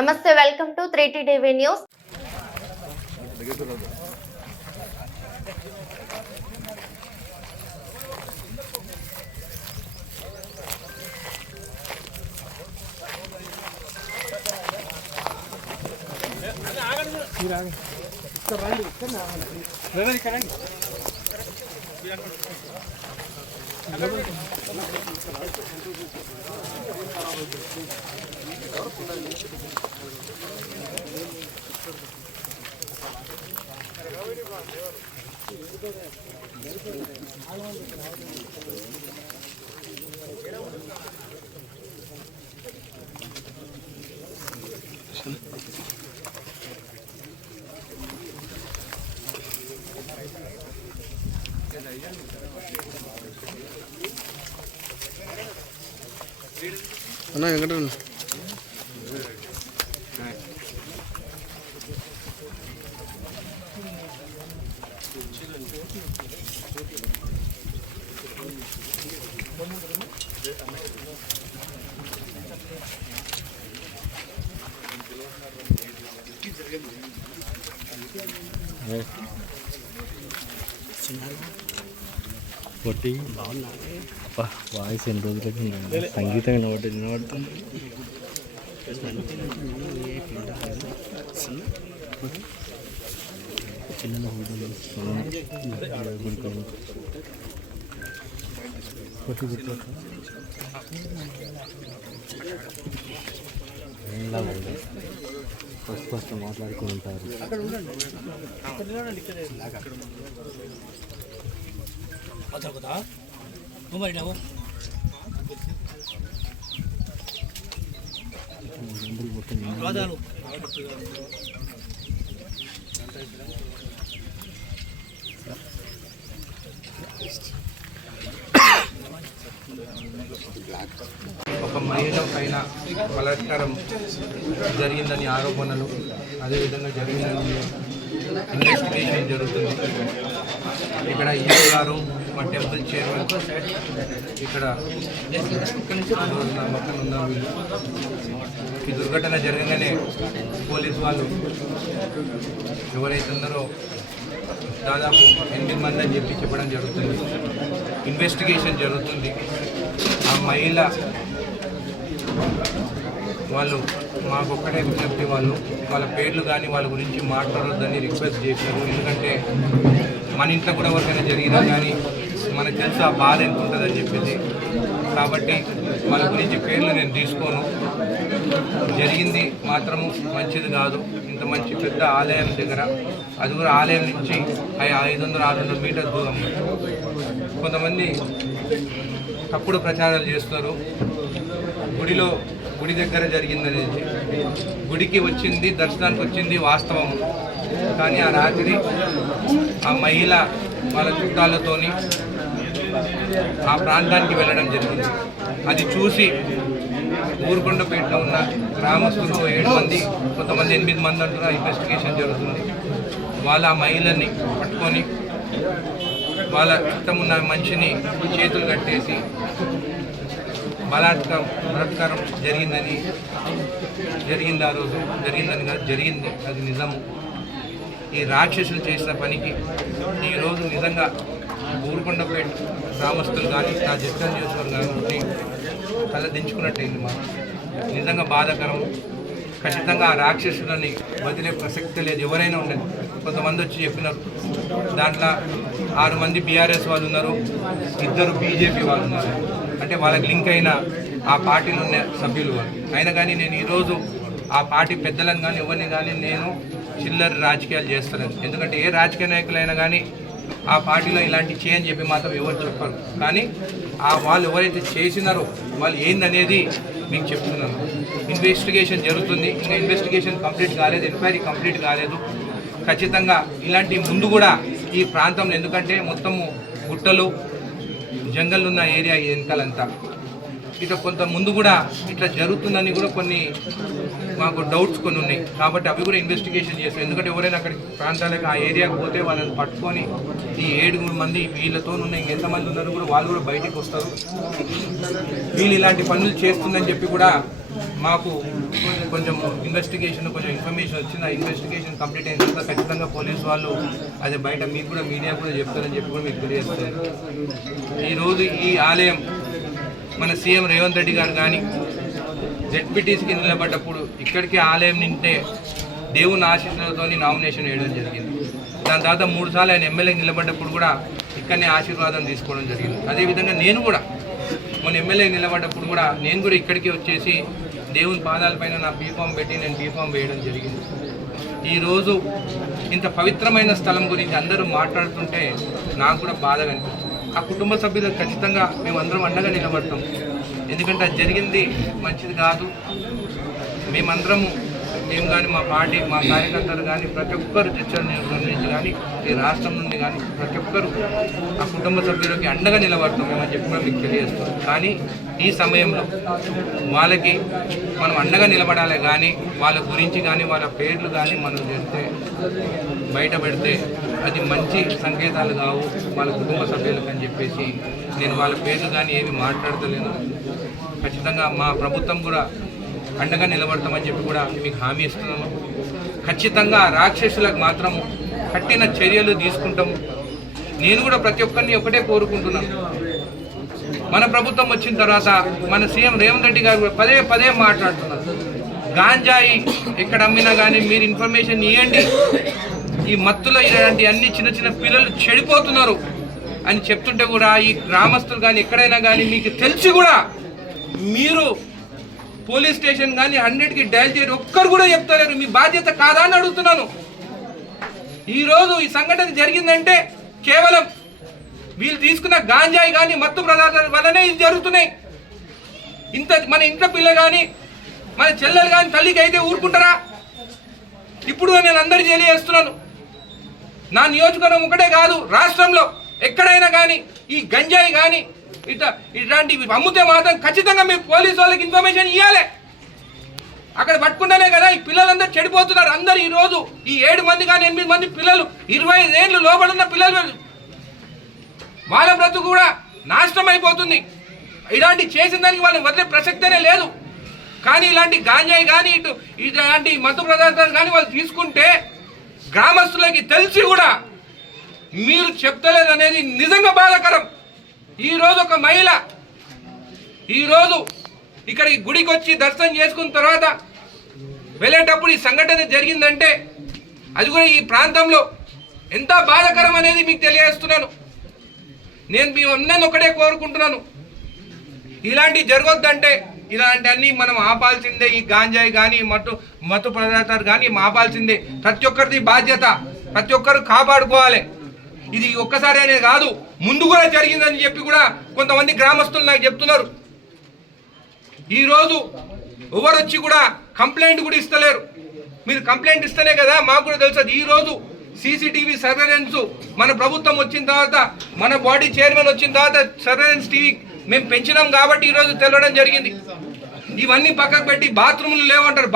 నమస్తే, welcome to 3T TV news. అన్నా వెంకటరమణ కొట్టి బాగున్నా వాయిస్ ఎన్ని రోజులకి సంగీతం వినబడుతుంది. చిన్న కొట్టి ఫస్ట్ మాట్లాడుకుని ఉంటారు. ఒక మహిళ పైన బలాత్కారం జరిగిందని ఆరోపణలు, అదేవిధంగా జరిగిందని ఇన్వెస్టిగేషన్ జరుగుతుంది. ఇక్కడ ఈఓ గారు, మా టెంపుల్ చైర్మన్, ఇక్కడ మొత్తం ఉన్నారు. ఈ దుర్ఘటన జరగగానే పోలీసు వాళ్ళు ఎవరైతే ఉన్నారో దాదాపు 8 మంది అని చెప్పడం జరుగుతుంది. ఇన్వెస్టిగేషన్ జరుగుతుంది. ఆ మహిళ వాళ్ళు మాకొక్కడే విజ్ఞప్తి, వాళ్ళ పేర్లు కానీ వాళ్ళ గురించి మాట్లాడొద్దని రిక్వెస్ట్ చేశారు. ఎందుకంటే మన ఇంట్లో కూడా ఎవరికైనా జరిగినా కానీ మనకు తెలుసు ఆ బాధ ఎంత ఉంటుందని చెప్పింది. కాబట్టి వాళ్ళ గురించి పేర్లు నేను తీసుకోను. జరిగింది మాత్రము మంచిది కాదు. ఇంత మంచి పెద్ద ఆలయం దగ్గర, అది కూడా ఆలయం నుంచి 500-600 మీటర్ దూరం కొంతమంది తప్పుడు ప్రచారాలు చేస్తారు. గుడి దగ్గర జరిగిందనేది, గుడికి వచ్చింది, దర్శనానికి వచ్చింది వాస్తవం. కానీ ఆ రాత్రి ఆ మహిళ వాళ్ళ చుట్టాలతోని ఆ ప్రాంతానికి వెళ్ళడం జరిగింది. అది చూసి ఊరుకొండపేటలో ఉన్న గ్రామస్తులు 7 మంది, కొంతమంది 8 మంది అంటున్నారు. ఇన్వెస్టిగేషన్ జరుగుతుంది. వాళ్ళ ఆ మహిళని పట్టుకొని వాళ్ళ చుట్టం ఉన్న మనిషిని చేతులు కట్టేసి బలాత్కారం జరిగింది. ఆ రోజు జరిగిందని కాదు, జరిగింది, అది నిజము. ఈ రాక్షసులు చేసిన పనికి ఈరోజు నిజంగా ఊరుకొండపేట గ్రామస్తులు కానీ, నా జగన్ నియోజకవర్గం కానీ తల దించుకున్నట్టయింది. మాకు నిజంగా బాధాకరం. ఖచ్చితంగా ఆ రాక్షసులని వదిలే ప్రసక్తి లేదు. ఎవరైనా ఉండదు. కొంతమంది వచ్చి చెప్పినారు, దాంట్లో 6 మంది బీఆర్ఎస్ వాళ్ళు ఉన్నారు, 2 బీజేపీ వాళ్ళు ఉన్నారు. అంటే వాళ్ళకి లింక్ అయిన ఆ పార్టీలో ఉన్న సభ్యులు వాళ్ళు. అయినా కానీ నేను ఈరోజు ఆ పార్టీ పెద్దలను కానీ ఎవరిని కానీ నేను చిల్లర రాజకీయాలు చేస్తాను. ఎందుకంటే ఏ రాజకీయ నాయకులైనా కానీ ఆ పార్టీలో ఇలాంటి చేయని చెప్పి మాత్రం ఎవరు చెప్పరు. కానీ ఆ వాళ్ళు ఎవరైతే చేసినారో వాళ్ళు ఏందనేది మీకు చెప్తున్నాను. ఇన్వెస్టిగేషన్ జరుగుతుంది. ఇంకా ఇన్వెస్టిగేషన్ కంప్లీట్ కాలేదు, ఎంక్వైరీ కంప్లీట్ కాలేదు. ఖచ్చితంగా ఇలాంటి ముందు కూడా ఈ ప్రాంతంలో, ఎందుకంటే మొత్తము గుట్టలు జంగల్ ఉన్న ఏరియా వెనకాలంతా ఇట్లా కొంత ముందు కూడా ఇట్లా జరుగుతుందని కూడా కొన్ని మాకు డౌట్స్ కొన్ని ఉన్నాయి. కాబట్టి అవి కూడా ఇన్వెస్టిగేషన్ చేస్తాం. ఎందుకంటే ఎవరైనా అక్కడికి ప్రాంతాలకు ఆ ఏరియాకు పోతే వాళ్ళని పట్టుకొని ఈ 7 మంది వీళ్ళతో ఉన్న ఇంకెంతమంది ఉన్నారు కూడా వాళ్ళు కూడా బయటికి వస్తారు. వీళ్ళు ఇలాంటి పనులు చేస్తుందని చెప్పి కూడా మాకు కొంచెం ఇన్వెస్టిగేషన్ కొంచెం ఇన్ఫర్మేషన్ వచ్చింది. ఆ ఇన్వెస్టిగేషన్ కంప్లీట్ అయిన తర్వాత ఖచ్చితంగా పోలీసు వాళ్ళు అది బయట మీకు కూడా మీడియా కూడా చెప్తారని చెప్పి కూడా మీకు తెలియజేస్తారు. ఈరోజు ఈ ఆలయం మన సీఎం రేవంత్ రెడ్డి గారు కానీ జెడ్పీటీసీకి నిలబడ్డప్పుడు ఇక్కడికి ఆలయం నింటే దేవుని ఆశీస్సులతో నామినేషన్ వేయడం జరిగింది. దాని తర్వాత 3 సార్లు ఆయన ఎమ్మెల్యేకి నిలబడ్డప్పుడు కూడా ఇక్కడనే ఆశీర్వాదం తీసుకోవడం జరిగింది. అదేవిధంగా నేను కూడా మన ఎమ్మెల్యేకి నిలబడ్డప్పుడు కూడా నేను కూడా ఇక్కడికి వచ్చేసి దేవుని పాదాలపైన నా బీఫామ్ పెట్టి నేను బీఫామ్ వేయడం జరిగింది. ఈరోజు ఇంత పవిత్రమైన స్థలం గురించి అందరూ మాట్లాడుతుంటే నాకు కూడా బాధగా అనిపిస్తుంది. ఆ కుటుంబ సభ్యులకు ఖచ్చితంగా మేమందరం అండగా నిలబడతాం. ఎందుకంటే అది జరిగింది మంచిది కాదు. మేము కానీ మా పార్టీ మా కార్యకర్తలు కానీ ప్రతి ఒక్కరు చర్చల నుంచి కానీ ఈ రాష్ట్రం నుండి కానీ ప్రతి ఒక్కరు ఆ కుటుంబ సభ్యులకి అండగా నిలబడతాం మేమని చెప్పి కూడా మీకు తెలియజేస్తాం. కానీ ఈ సమయంలో వాళ్ళకి మనం అండగా నిలబడాలి కానీ వాళ్ళ గురించి కానీ వాళ్ళ పేర్లు కానీ మనం చేస్తే బయట పెడితే అది మంచి సంకేతాలు కావు వాళ్ళ కుటుంబ సభ్యులకు అని చెప్పేసి నేను వాళ్ళ పేర్లు కానీ ఏమి మాట్లాడతలేను. ఖచ్చితంగా మా ప్రభుత్వం కూడా అండగా నిలబడతామని చెప్పి కూడా మీకు హామీ ఇస్తున్నాము. ఖచ్చితంగా రాక్షసులకు మాత్రం కఠిన చర్యలు తీసుకుంటాము. నేను కూడా ప్రతి ఒక్కరిని ఒకటే కోరుకుంటున్నాను. మన ప్రభుత్వం వచ్చిన తర్వాత మన సీఎం రేవంత్ రెడ్డి గారు పదే మాట్లాడుతున్నారు. గాంజాయి ఎక్కడ అమ్మినా కానీ మీరు ఇన్ఫర్మేషన్ ఇవ్వండి, ఈ మత్తులో ఇలాంటి అన్ని చిన్న పిల్లలు చెడిపోతున్నారు అని చెప్తుంటే కూడా ఈ గ్రామస్తులు కానీ ఎక్కడైనా కానీ మీకు తెలిసి కూడా మీరు పోలీస్ స్టేషన్ కానీ 100కి డయల్ చేయరు, ఒక్కరు కూడా చెప్తలేరు. మీ బాధ్యత కాదా అని అడుగుతున్నాను. ఈరోజు ఈ సంఘటన జరిగిందంటే కేవలం వీళ్ళు తీసుకున్న గాంజాయి కానీ మత్తు పదార్థాల వల్లనే ఇది జరుగుతున్నాయి. మన ఇంట్లో పిల్ల కానీ మన చెల్లెలు కానీ తల్లికి అయితే ఊరుకుంటారా? ఇప్పుడు నేను అందరికీ తెలియజేస్తున్నాను, నా నియోజకవర్గం ఒకటే కాదు రాష్ట్రంలో ఎక్కడైనా కానీ ఈ గంజాయి కానీ ఇట్లాంటివి అమ్ముతే మాత్రం ఖచ్చితంగా మీరు పోలీసు వాళ్ళకి ఇన్ఫర్మేషన్ ఇవ్వాలి. అక్కడ పట్టుకుంటేనే కదా ఈ పిల్లలందరూ చెడిపోతున్నారు. అందరు ఈరోజు ఈ 7 మంది కానీ 8 మంది పిల్లలు 25 ఏళ్ళు లోబడున్న పిల్లలు వాళ్ళ బ్రతుకు కూడా నాశనం అయిపోతుంది. ఇలాంటి చేసిన దానికి వాళ్ళని వదిలే ప్రసక్తనే లేదు. కానీ ఇలాంటి గాంజాయి కానీ ఇలాంటి మత్తు పదార్థాలు కానీ వాళ్ళు తీసుకుంటే గ్రామస్తులకి తెలిసి కూడా మీరు చెప్తలేదు అనేది నిజంగా బాధాకరం. ఈరోజు ఒక మహిళ ఈరోజు ఇక్కడికి గుడికి వచ్చి దర్శనం చేసుకున్న తర్వాత వెళ్ళేటప్పుడు ఈ సంఘటన జరిగిందంటే అది కూడా ఈ ప్రాంతంలో ఎంత బాధాకరం అనేది మీకు తెలియజేస్తున్నాను. నేను మీ అందరిని ఒకటే కోరుకుంటున్నాను, ఇలాంటివి జరగొద్దంటే ఇలాంటి అన్నీ మనం ఆపాల్సిందే. ఈ గాంజాయి కానీ మత్తు పదార్థాలు కానీ ఆపాల్సిందే. ప్రతి ఒక్కరిది బాధ్యత, ప్రతి ఒక్కరు కాపాడుకోవాలి. ఇది ఒక్కసారి అనేది కాదు, ముందు కూడా జరిగిందని చెప్పి కూడా కొంతమంది గ్రామస్తులు నాకు చెప్తున్నారు. ఈరోజు ఎవరు వచ్చి కూడా కంప్లైంట్ కూడా ఇస్తలేరు. మీరు కంప్లైంట్ ఇస్తేనే కదా మాకు కూడా తెలుస్తుంది. ఈరోజు సీసీటీవీ సర్వేలెన్స్ మన ప్రభుత్వం వచ్చిన తర్వాత, మన బాడీ చైర్మన్ వచ్చిన తర్వాత సర్వేలెన్స్ టీవీ మేము పెంచినాం కాబట్టి ఈరోజు తెలవడం జరిగింది. ఇవన్నీ పక్కకు పెట్టి బాత్రూములు లేవంటారు.